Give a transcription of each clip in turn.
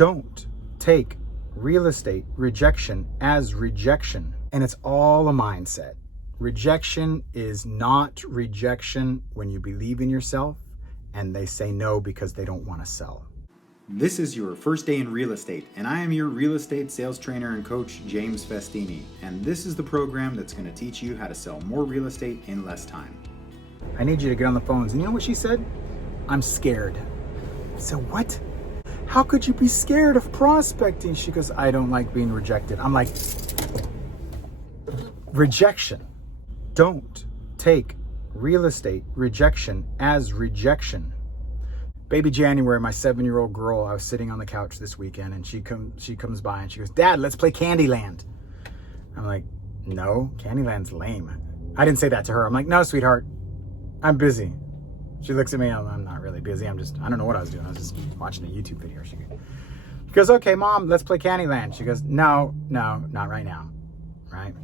Don't take real estate rejection as rejection. And it's all a mindset. Rejection is not rejection when you believe in yourself and they say no because they don't want to sell. This is your first day in real estate, and I am your real estate sales trainer and coach, James Festini. And this is the program that's going to teach you how to sell more real estate in less time. I need you to get on the phones. And you know what she said? I'm scared. I said, what? How could you be scared of prospecting? She goes, I don't like being rejected. I'm like, rejection. Don't take real estate rejection as rejection. Baby January, my 7-year-old girl, I was sitting on the couch this weekend and she comes by and she goes, Dad, let's play Candyland. I'm like, no, Candyland's lame. I didn't say that to her. I'm like, no, sweetheart, I'm busy. She looks at me, I'm not really busy. I don't know what I was doing. I was just watching a YouTube video. She goes, okay, Mom, let's play Candyland. She goes, no, not right now, right?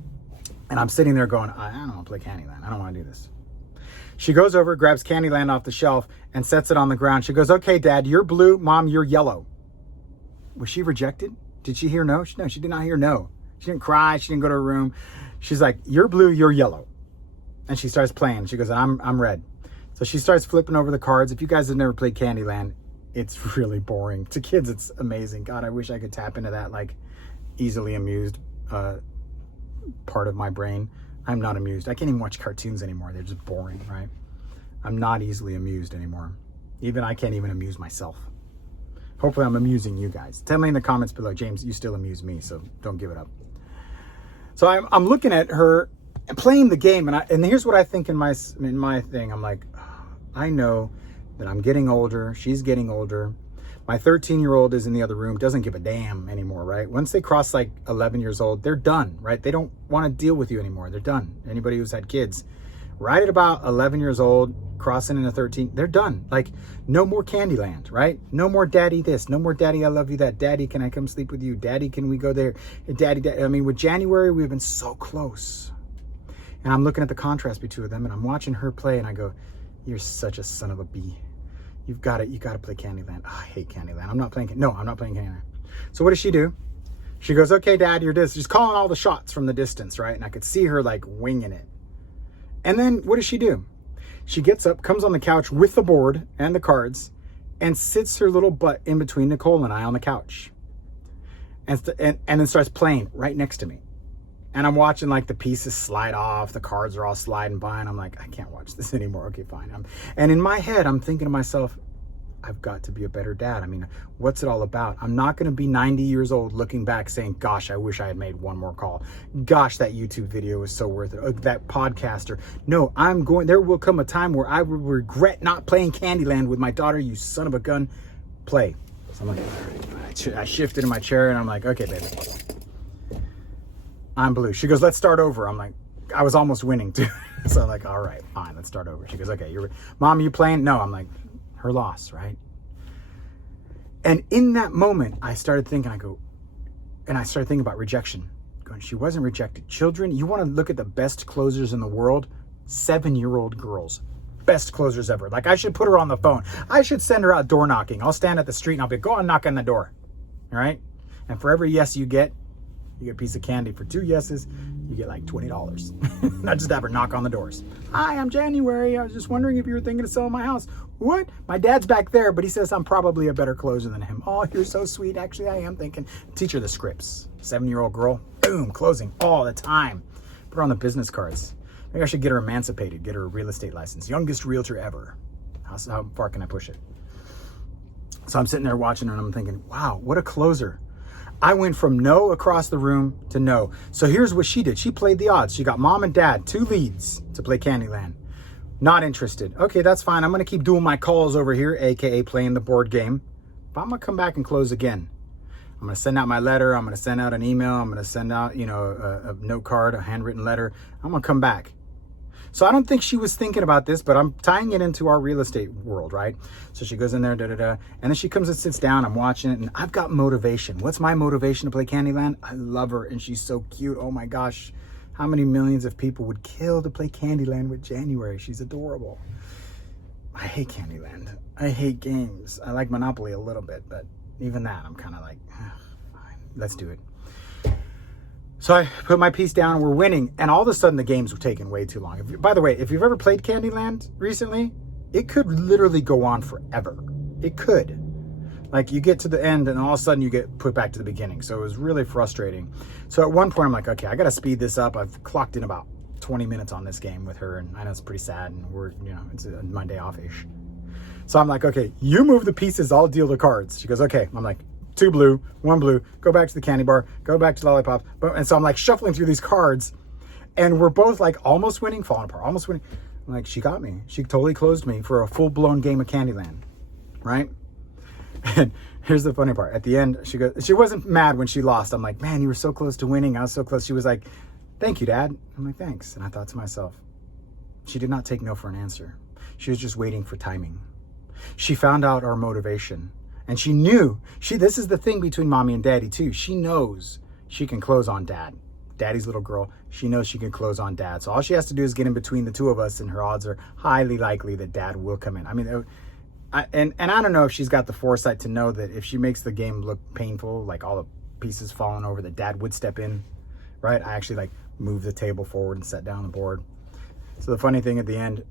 And I'm sitting there going, I don't want to play Candyland. I don't want to do this. She goes over, grabs Candyland off the shelf and sets it on the ground. She goes, okay, Dad, you're blue. Mom, you're yellow. Was she rejected? Did she hear no? No, she did not hear no. She didn't cry. She didn't go to her room. She's like, you're blue, you're yellow. And she starts playing. She goes, I'm red. So she starts flipping over the cards. If you guys have never played Candyland, it's really boring. To kids, it's amazing. God, I wish I could tap into that like easily amused part of my brain. I'm not amused. I can't even watch cartoons anymore. They're just boring, right? I'm not easily amused anymore. Even I can't even amuse myself. Hopefully I'm amusing you guys. Tell me in the comments below, James, you still amuse me, so don't give it up. So I'm looking at her playing the game, and here's what I think in my thing. I'm like, I know that I'm getting older. She's getting older. My 13-year-old is in the other room, doesn't give a damn anymore, right? Once they cross like 11 years old, they're done, right? They don't want to deal with you anymore. They're done. Anybody who's had kids, right at about 11 years old, crossing into 13, they're done. Like, no more Candyland, right? No more daddy this, no more daddy, I love you that. Daddy, can I come sleep with you? Daddy, can we go there? Daddy. I mean, with January, we've been so close. And I'm looking at the contrast between two of them, and I'm watching her play, and I go, you're such a son of a bee. You got to play Candyland. Oh, I hate Candyland. I'm not playing Candyland. So what does she do? She goes, okay, Dad, you're this. She's calling all the shots from the distance, right? And I could see her like winging it. And then what does she do? She gets up, comes on the couch with the board and the cards, and sits her little butt in between Nicole and I on the couch. And then starts playing right next to me. And I'm watching like the pieces slide off, the cards are all sliding by, and I'm like, I can't watch this anymore. Okay, fine. And in my head, I'm thinking to myself, I've got to be a better dad. I mean, what's it all about? I'm not going to be 90 years old looking back saying, gosh, I wish I had made one more call. Gosh, that YouTube video was so worth it. That podcaster. No, there will come a time where I will regret not playing Candyland with my daughter. You son of a gun. Play. So I'm like, all right. I shifted in my chair and I'm like, okay, baby. I'm blue. She goes, let's start over. I'm like, I was almost winning too. So I'm like, all right, fine, let's start over. She goes, okay, Mom, you playing? No. I'm like, her loss, right? And in that moment, I started thinking about rejection. Going, she wasn't rejected. Children, you want to look at the best closers in the world? 7-year-old girls. Best closers ever. Like, I should put her on the phone. I should send her out door knocking. I'll stand at the street and I'll be, go on, knock on the door. All right? And for every yes you get a piece of candy. For 2 yeses, you get like $20. Not just have her knock on the doors. Hi, I'm January. I was just wondering if you were thinking of selling my house. What? My dad's back there, but he says I'm probably a better closer than him. Oh, you're so sweet. Actually, I am thinking. Teach her the scripts. 7-year-old girl, boom, closing all the time. Put her on the business cards. Maybe I should get her emancipated, get her a real estate license. Youngest realtor ever. How far can I push it? So I'm sitting there watching her and I'm thinking, wow, what a closer. I went from no across the room to no. So here's what she did. She played the odds. She got Mom and Dad, 2 leads to play Candyland. Not interested. Okay, that's fine. I'm going to keep doing my calls over here, AKA playing the board game. But I'm going to come back and close again. I'm going to send out my letter. I'm going to send out an email. I'm going to send out, a note card, a handwritten letter. I'm going to come back. So I don't think she was thinking about this, but I'm tying it into our real estate world, right? So she goes in there, and then she comes and sits down. I'm watching it, and I've got motivation. What's my motivation to play Candyland? I love her, and she's so cute. Oh my gosh, how many millions of people would kill to play Candyland with January? She's adorable. I hate Candyland. I hate games. I like Monopoly a little bit, but even that, I'm kind of like, fine, let's do it. So I put my piece down, we're winning, and all of a sudden the games were taking way too long. By the way, if you've ever played Candyland recently, it could literally go on forever. It could. Like, you get to the end and all of a sudden you get put back to the beginning. So it was really frustrating. So at one point I'm like, okay, I got to speed this up. I've clocked in about 20 minutes on this game with her, and I know it's pretty sad, and we're, it's a Monday off-ish. So I'm like, okay, you move the pieces, I'll deal the cards. She goes, okay. I'm like, 2 blue, 1 blue, go back to the candy bar, go back to the lollipops. And so I'm like shuffling through these cards, and we're both like almost winning, falling apart, almost winning. I'm like, she got me. She totally closed me for a full-blown game of Candyland, right? And here's the funny part. At the end, she wasn't mad when she lost. I'm like, man, you were so close to winning. I was so close. She was like, thank you, Dad. I'm like, thanks. And I thought to myself, she did not take no for an answer. She was just waiting for timing. She found out our motivation, and she knew, this is the thing between mommy and daddy too. She knows she can close on dad. Daddy's little girl, she knows she can close on dad. So all she has to do is get in between the two of us, and her odds are highly likely that dad will come in. I mean, and I don't know if she's got the foresight to know that if she makes the game look painful, like all the pieces falling over, that dad would step in, right? I actually like moved the table forward and set down the board. So the funny thing at the end,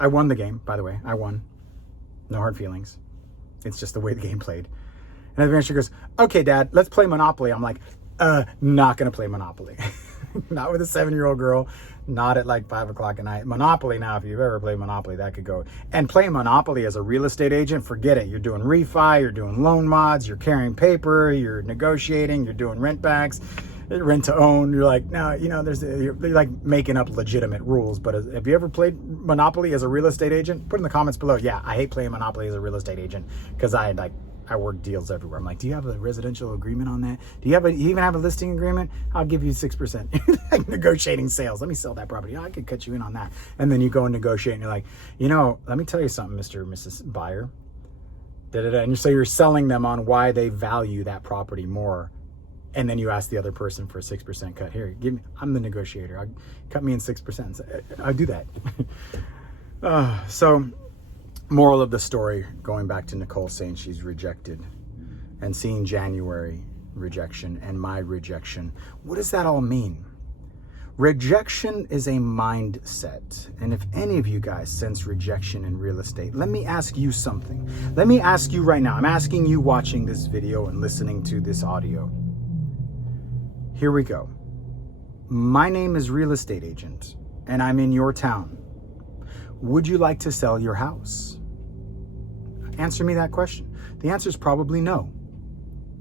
I won the game, by the way. I won. No hard feelings. It's just the way the game played. And at the end she goes, okay, Dad, let's play Monopoly. I'm like, not going to play Monopoly. Not with a 7-year-old girl. Not at like 5 o'clock at night. Monopoly, now, if you've ever played Monopoly, that could go. And playing Monopoly as a real estate agent, forget it. You're doing refi, you're doing loan mods, you're carrying paper, you're negotiating, you're doing rent backs, rent to own. You're like, no, you're like making up legitimate rules. But have you ever played Monopoly as a real estate agent? Put in the comments below. Yeah, I hate playing Monopoly as a real estate agent because I work deals everywhere. I'm like, do you have a residential agreement on that? Do you even have a listing agreement? I'll give you 6%. Like negotiating sales. Let me sell that property. I could cut you in on that. And then you go and negotiate, and you're like, let me tell you something, Mr. or Mrs. Buyer. And so you're selling them on why they value that property more. And then you ask the other person for a 6% cut. Here, I'm the negotiator. Cut me in 6%. I do that. So moral of the story, going back to Nicole saying she's rejected and seeing January rejection and my rejection. What does that all mean? Rejection is a mindset. And if any of you guys sense rejection in real estate, let me ask you something. Let me ask you right now. I'm asking you watching this video and listening to this audio. Here we go. My name is Real Estate Agent, and I'm in your town. Would you like to sell your house? Answer me that question. The answer is probably no.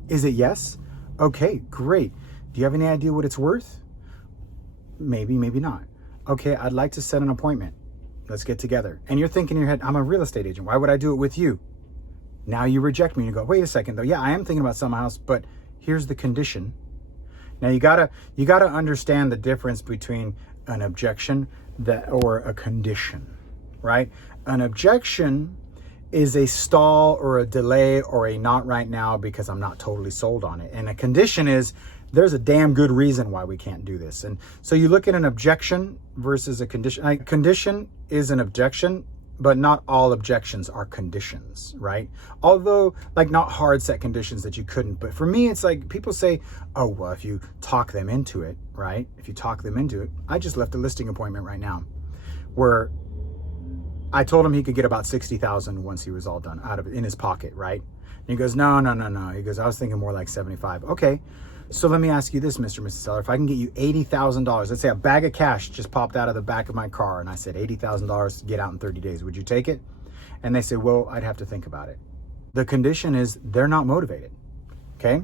Is it yes? Okay, great. Do you have any idea what it's worth? Maybe, maybe not. Okay, I'd like to set an appointment. Let's get together. And you're thinking in your head, I'm a real estate agent. Why would I do it with you? Now you reject me and you go, wait a second though. Yeah, I am thinking about selling my house, but here's the condition. Now you gotta understand the difference between an objection or a condition, right? An objection is a stall or a delay or a not right now because I'm not totally sold on it. And a condition is there's a damn good reason why we can't do this. And so you look at an objection versus a condition. A condition is an objection, but not all objections are conditions, right? Although, like, not hard set conditions that you couldn't. But for me, it's like people say, oh, well, if you talk them into it, right? If you talk them into it. I just left a listing appointment right now where I told him he could get about $60,000 once he was all done in his pocket, right? And he goes, no. He goes, I was thinking more like 75. Okay. So let me ask you this, Mr. and Mrs. Seller. If I can get you $80,000, let's say a bag of cash just popped out of the back of my car and I said $80,000 to get out in 30 days, would you take it? And they say, well, I'd have to think about it. The condition is they're not motivated, okay?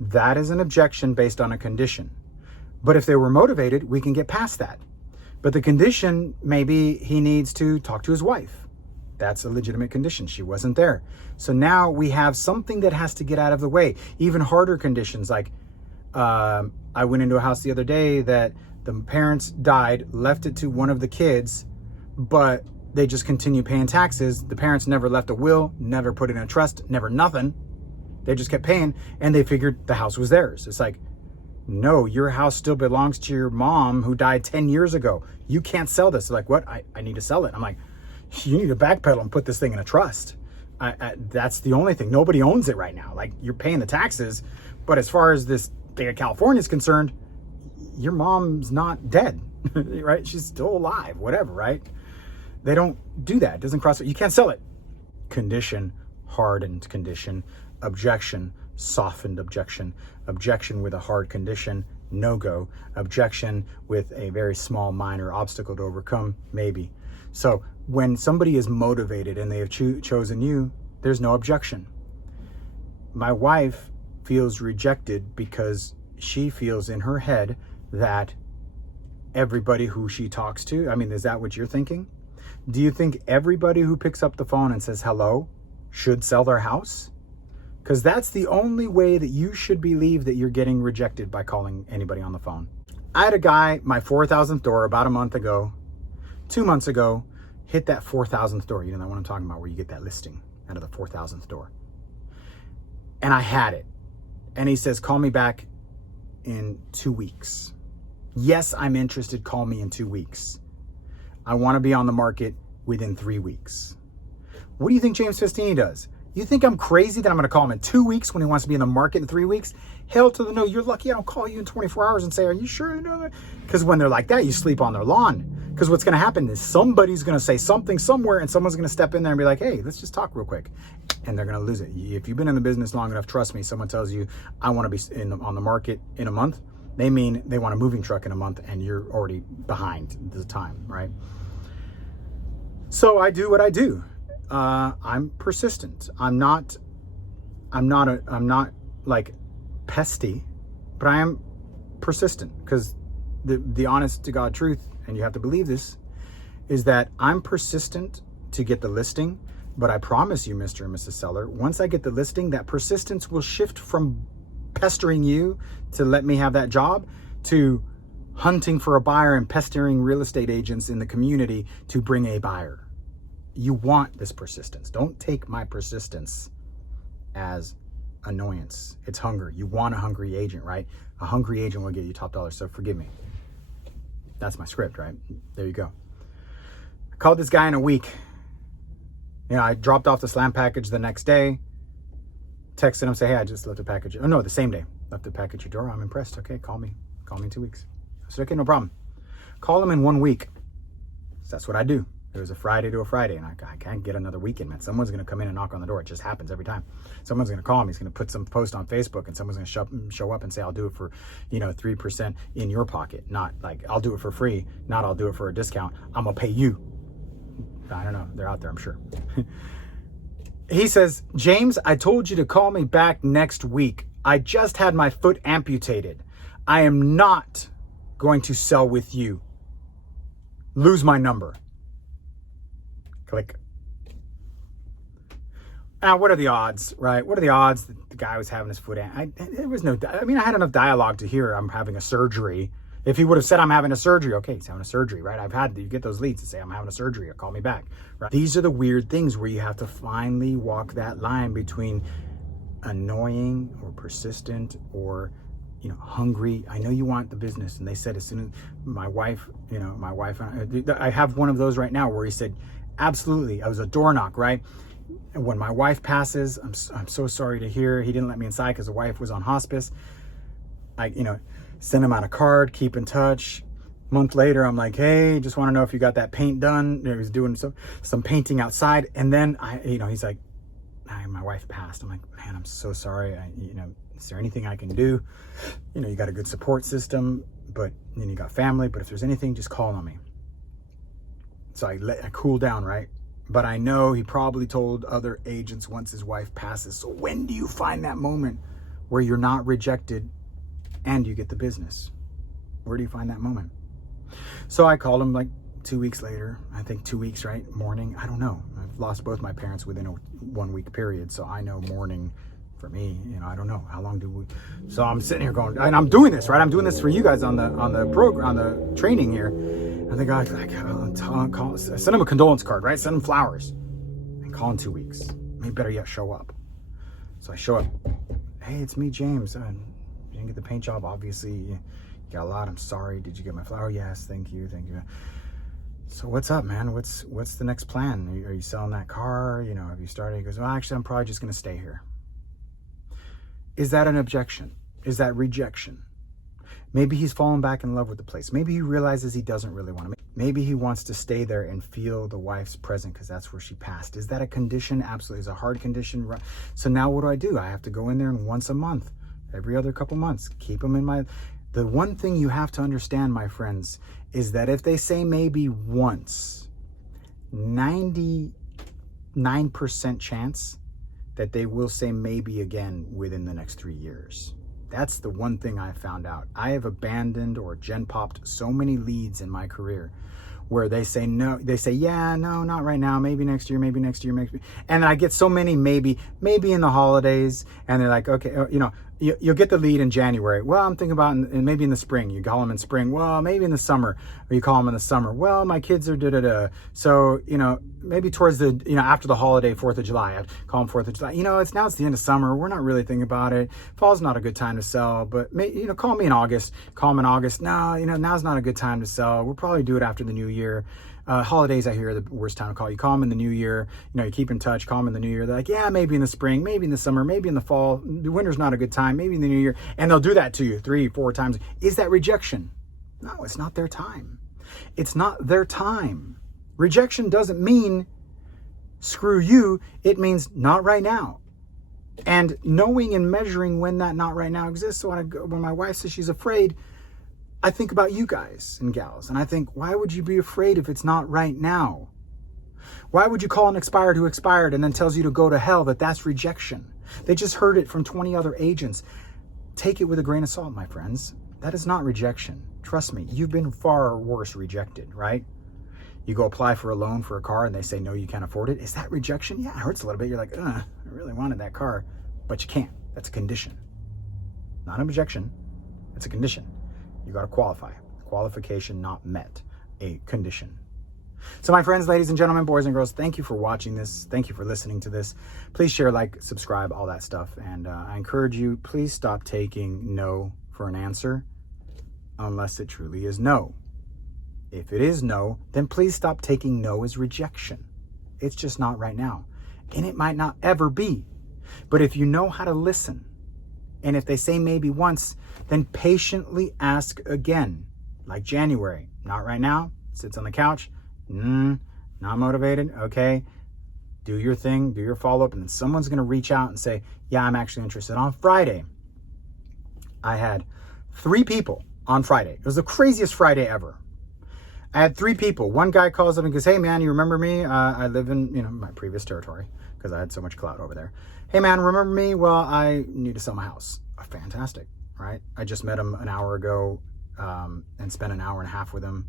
That is an objection based on a condition. But if they were motivated, we can get past that. But the condition, maybe he needs to talk to his wife. That's a legitimate condition. She wasn't there. So now we have something that has to get out of the way. Even harder conditions, like I went into a house the other day that the parents died, left it to one of the kids, but they just continue paying taxes. The parents never left a will, never put in a trust, never nothing. They just kept paying, and they figured the house was theirs. It's like, no, your house still belongs to your mom who died 10 years ago. You can't sell this. They're like, what? I need to sell it. I'm like, you need to backpedal and put this thing in a trust. That's the only thing. Nobody owns it right now. Like, you're paying the taxes, but as far as this state of California is concerned, your mom's not dead, right? She's still alive, whatever, right? They don't do that. It doesn't cross it. You can't sell it. Condition, hardened condition. Objection, softened objection. Objection with a hard condition, no go. Objection with a very small, minor obstacle to overcome, maybe. So when somebody is motivated and they have chosen you, there's no objection. My wife feels rejected because she feels in her head that everybody who she talks to, I mean, is that what you're thinking? Do you think everybody who picks up the phone and says hello should sell their house? Because that's the only way that you should believe that you're getting rejected, by calling anybody on the phone. I had a guy, my 4,000th door, about a month ago, 2 months ago, hit that 4,000th door. You know what I'm talking about, where you get that listing out of the 4,000th door. And I had it. And he says, call me back in 2 weeks. Yes, I'm interested. Call me in 2 weeks. I want to be on the market within 3 weeks. What do you think James Festini does? You think I'm crazy that I'm going to call him in 2 weeks when he wants to be in the market in 3 weeks? Hell to the no. You're lucky I don't call you in 24 hours and say, are you sure you know that? Because when they're like that, you sleep on their lawn. Because what's going to happen is somebody's going to say something somewhere, and someone's going to step in there and be like, hey, let's just talk real quick. And they're going to lose it. If you've been in the business long enough, trust me, someone tells you, I want to be on the market in a month. They mean they want a moving truck in a month, and you're already behind the time, right? So I do what I do. I'm persistent. I'm not like pesty, but I am persistent, because the honest to God truth, and you have to believe this, is that I'm persistent to get the listing. But I promise you, Mr. and Mrs. Seller, once I get the listing, that persistence will shift from pestering you to let me have that job to hunting for a buyer and pestering real estate agents in the community to bring a buyer. You want this persistence. Don't take my persistence as annoyance. It's hunger. You want a hungry agent, right? A hungry agent will get you top dollar. So forgive me. That's my script, right? There you go. I called this guy in a week. You know, I dropped off the slam package the next day, texted him, say, hey, I just left a package. Oh no, the same day. Left a package at your door. I'm impressed. Okay, call me in 2 weeks. I said, okay, no problem. Call him in 1 week. So that's what I do. It was a Friday to a Friday, and I can't get another weekend, man. Someone's going to come in and knock on the door. It just happens every time. Someone's going to call me. He's going to put some post on Facebook, and someone's going to show up and say, I'll do it for, 3% in your pocket. Not like, I'll do it for free. Not I'll do it for a discount. I'm going to pay you. I don't know. They're out there, I'm sure. He says, James, I told you to call me back next week. I just had my foot amputated. I am not going to sell with you. Lose my number. Click. Now, what are the odds, right? What are the odds that the guy was having his foot there was no, I had enough dialogue to hear I'm having a surgery. If he would have said I'm having a surgery, okay, he's having a surgery, right? You get those leads to say I'm having a surgery, or call me back, right? These are the weird things where you have to finally walk that line between annoying or persistent or, hungry. I know you want the business. And they said, as soon as my wife, I have one of those right now where he said, absolutely. I was a door knock, right? And when my wife passes, I'm so sorry to hear. He didn't let me inside because the wife was on hospice. Send him out a card, keep in touch. A month later, I'm like, hey, just want to know if you got that paint done. He was doing some painting outside. And then he's like, my wife passed. I'm like, man, I'm so sorry. Is there anything I can do? You got a good support system, but you got family, but if there's anything, just call on me. So I cool down, right? But I know he probably told other agents once his wife passes. So when do you find that moment where you're not rejected and you get the business? Where do you find that moment? So I called him like 2 weeks later. I think 2 weeks, right? Morning. I don't know. I've lost both my parents within a 1 week period. So I know morning for me, I don't know. How long do we? So I'm sitting here going, and I'm doing this, right? I'm doing this for you guys on the program, on the training here. And the guy's like, send him a condolence card, right? Send him flowers and call in 2 weeks. Maybe better yet, show up. So I show up. Hey, it's me, James. You didn't get the paint job. Obviously, you got a lot. I'm sorry. Did you get my flower? Yes. Thank you. So what's up, man? What's the next plan? Are you selling that car? You know, have you started? He goes, well, actually, I'm probably just going to stay here. Is that an objection? Is that rejection? Maybe he's fallen back in love with the place. Maybe he realizes he doesn't really want to. Maybe he wants to stay there and feel the wife's presence because that's where she passed. Is that a condition? Absolutely. It's a hard condition. So now what do? I have to go in there and once a month, every other couple months, keep them in my... The one thing you have to understand, my friends, is that if they say maybe once, 99% chance that they will say maybe again within the next 3 years. That's the one thing I found out. I have abandoned or gen popped so many leads in my career where they say no, they say, yeah, no, not right now, maybe next year, maybe next year, maybe. And I get so many maybe in the holidays, and they're like, okay, you know, you'll get the lead in January. Well, I'm thinking about maybe in the spring. You call them in spring. Well, maybe in the summer. Or you call them in the summer. Well, my kids are da-da-da. So, you know, maybe towards the, you know, after the holiday, 4th of July, I'd call them 4th of July. You know, it's the end of summer. We're not really thinking about it. Fall's not a good time to sell, but, you know, call me in August. Call them in August. No, you know, now's not a good time to sell. We'll probably do it after the new year. Holidays, I hear, are the worst time to call. You call them in the new year, you know, you keep in touch, call them in the new year. They're like, yeah, maybe in the spring, maybe in the summer, maybe in the fall. The winter's not a good time, maybe in the new year. And they'll do that to you 3-4 times. Is that rejection? No, it's not their time. It's not their time. Rejection doesn't mean screw you. It means not right now. And knowing and measuring when that not right now exists. So when my wife says she's afraid, I think about you guys and gals, and I think, why would you be afraid if it's not right now? Why would you call an expired who expired and then tells you to go to hell? That's rejection. They just heard it from 20 other agents. Take it with a grain of salt, my friends. That is not rejection. Trust me, you've been far worse rejected, right? You go apply for a loan for a car and they say, no, you can't afford it. Is that rejection? Yeah, it hurts a little bit. You're like, I really wanted that car, but you can't. That's a condition. Not an objection. It's a condition. You got to qualify. Qualification not met. A condition. So my friends, ladies and gentlemen, boys and girls, thank you for watching this. Thank you for listening to this. Please share, like, subscribe, all that stuff. And I encourage you, please stop taking no for an answer unless it truly is no. If it is no, then please stop taking no as rejection. It's just not right now. And it might not ever be. But if you know how to listen, and if they say maybe once, then patiently ask again. Like January, not right now, sits on the couch, not motivated, okay. Do your thing, do your follow-up, and then someone's gonna reach out and say, yeah, I'm actually interested. On Friday, I had 3 people on Friday. It was the craziest Friday ever. I had 3 people. One guy calls up and goes, hey man, you remember me? I live in, you know, my previous territory because I had so much clout over there. Hey man, remember me? Well, I need to sell my house. Fantastic, right? I just met him an hour ago and spent an hour and a half with him.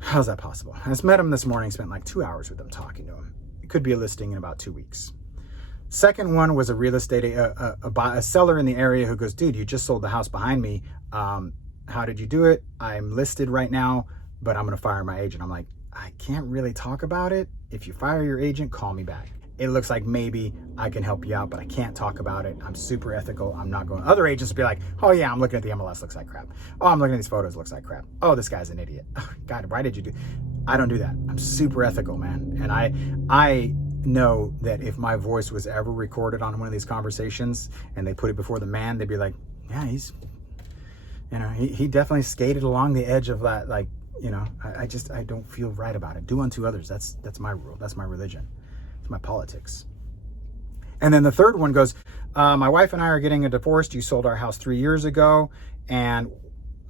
How's that possible? I just met him this morning, spent like 2 hours with him talking to him. It could be a listing in about 2 weeks. Second one was a real estate, a seller in the area who goes, dude, you just sold the house behind me. How did you do it? I'm listed right now, but I'm going to fire my agent. I'm like, I can't really talk about it. If you fire your agent, call me back. It looks like maybe I can help you out, but I can't talk about it. I'm super ethical. I'm not going. Other agents will be like, oh yeah, I'm looking at the MLS, looks like crap. Oh, I'm looking at these photos, looks like crap. Oh, this guy's an idiot. God, why did you do? I don't do that. I'm super ethical, man. And I know that if my voice was ever recorded on one of these conversations and they put it before the man, they'd be like, yeah, he's, you know, he definitely skated along the edge of that. Like, you know, I don't feel right about it. Do unto others. That's my rule. That's my religion. It's my politics. And then the third one goes, my wife and I are getting a divorce. You sold our house 3 years ago and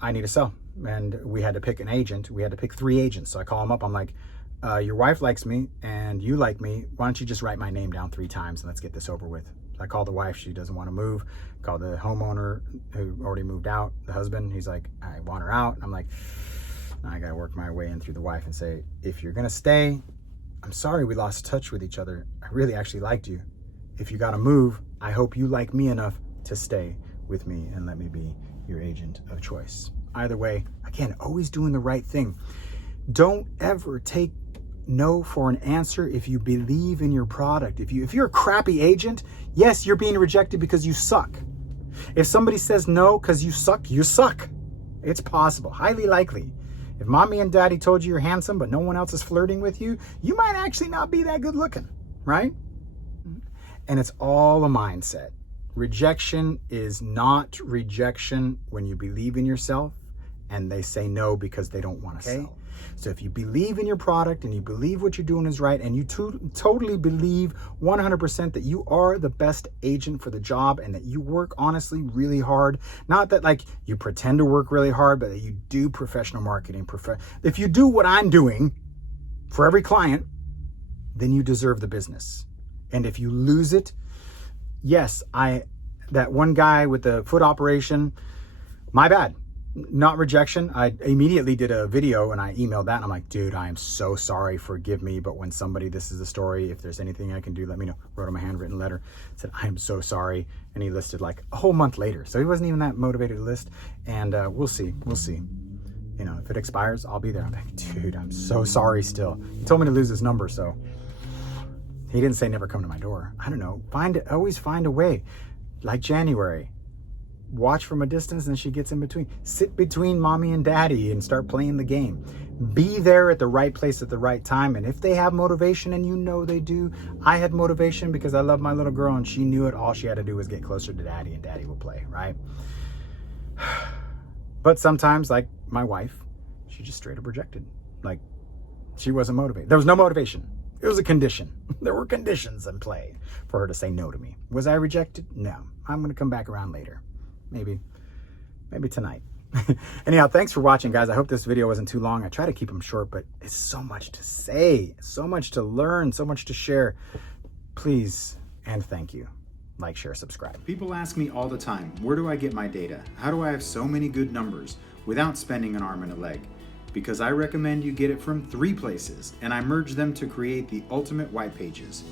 I need to sell. And we had to pick an agent. We had to pick 3 agents. So I call them up. I'm like, your wife likes me and you like me. Why don't you just write my name down 3 times and let's get this over with. So I call the wife. She doesn't want to move. Call the homeowner who already moved out, the husband. He's like, I want her out. And I'm like, I got to work my way in through the wife and say, if you're going to stay, I'm sorry we lost touch with each other. I really actually liked you. If you got to move, I hope you like me enough to stay with me and let me be your agent of choice. Either way, again, always doing the right thing. Don't ever take no for an answer if you believe in your product. If you're a crappy agent, yes, you're being rejected because you suck. If somebody says no because you suck, you suck. It's possible, highly likely. If mommy and daddy told you you're handsome, but no one else is flirting with you, you might actually not be that good looking, right? And it's all a mindset. Rejection is not rejection when you believe in yourself and they say no because they don't want to sell. So if you believe in your product and you believe what you're doing is right and you totally believe 100% that you are the best agent for the job and that you work honestly really hard, not that like you pretend to work really hard, but that you do professional marketing. If you do what I'm doing for every client, then you deserve the business. And if you lose it, yes, that one guy with the foot operation, my bad. Not rejection. I immediately did a video and I emailed that and I'm like, dude, I am so sorry, forgive me. But when somebody, this is the story, if there's anything I can do, let me know. Wrote him a handwritten letter, said, I am so sorry. And he listed like a whole month later. So he wasn't even that motivated to list. And we'll see. You know, if it expires, I'll be there. I'm like, dude, I'm so sorry still. He told me to lose his number, so he didn't say never come to my door. I don't know. Always find a way. Like January. Watch from a distance and she gets in between. Sit between mommy and daddy and start playing the game. Be there at the right place at the right time. And if they have motivation, and you know they do, I had motivation because I love my little girl and she knew it. All she had to do was get closer to daddy and daddy will play, right? But sometimes, like my wife, she just straight up rejected. Like she wasn't motivated. There was no motivation. It was a condition. There were conditions in play for her to say no to me. Was I rejected? No. I'm going to come back around later. Maybe tonight. Anyhow, thanks for watching, guys. I hope this video wasn't too long. I try to keep them short, but it's so much to say, so much to learn, so much to share. Please and thank you. Like, share, subscribe. People ask me all the time, where do I get my data? How do I have so many good numbers without spending an arm and a leg? Because I recommend you get it from 3 places, and I merge them to create the ultimate white pages.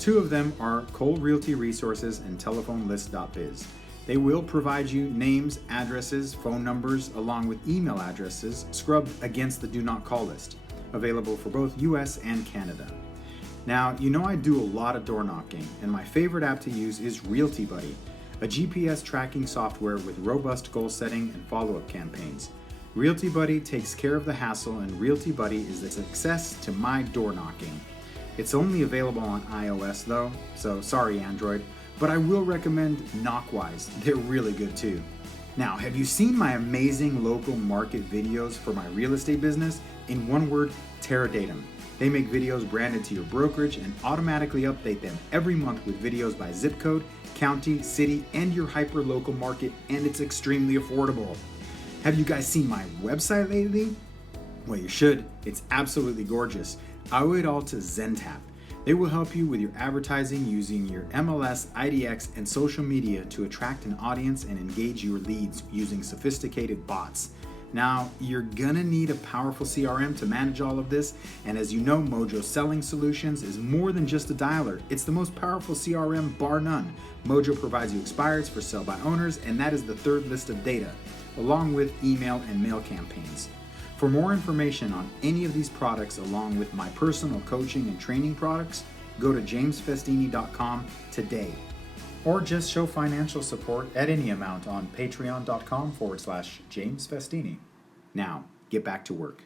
2 of them are Cold Realty Resources and TelephoneList.biz. They will provide you names, addresses, phone numbers, along with email addresses scrubbed against the do not call list, available for both US and Canada. Now, you know I do a lot of door knocking, and my favorite app to use is Realty Buddy, a GPS tracking software with robust goal setting and follow-up campaigns. Realty Buddy takes care of the hassle, and Realty Buddy is the success to my door knocking. It's only available on iOS though, so sorry Android, but I will recommend Knockwise. They're really good too. Now, have you seen my amazing local market videos for my real estate business? In one word, Terradatum. They make videos branded to your brokerage and automatically update them every month with videos by zip code, county, city, and your hyper-local market, and it's extremely affordable. Have you guys seen my website lately? Well, you should. It's absolutely gorgeous. I owe it all to Zentap. They will help you with your advertising using your MLS, IDX, and social media to attract an audience and engage your leads using sophisticated bots. Now, you're gonna need a powerful CRM to manage all of this, and as you know, Mojo Selling Solutions is more than just a dialer. It's the most powerful CRM bar none. Mojo provides you expireds for sell by owners, and that is the 3rd list of data, along with email and mail campaigns. For more information on any of these products, along with my personal coaching and training products, go to jamesfestini.com today. Or just show financial support at any amount on patreon.com/James Festini. Now, get back to work.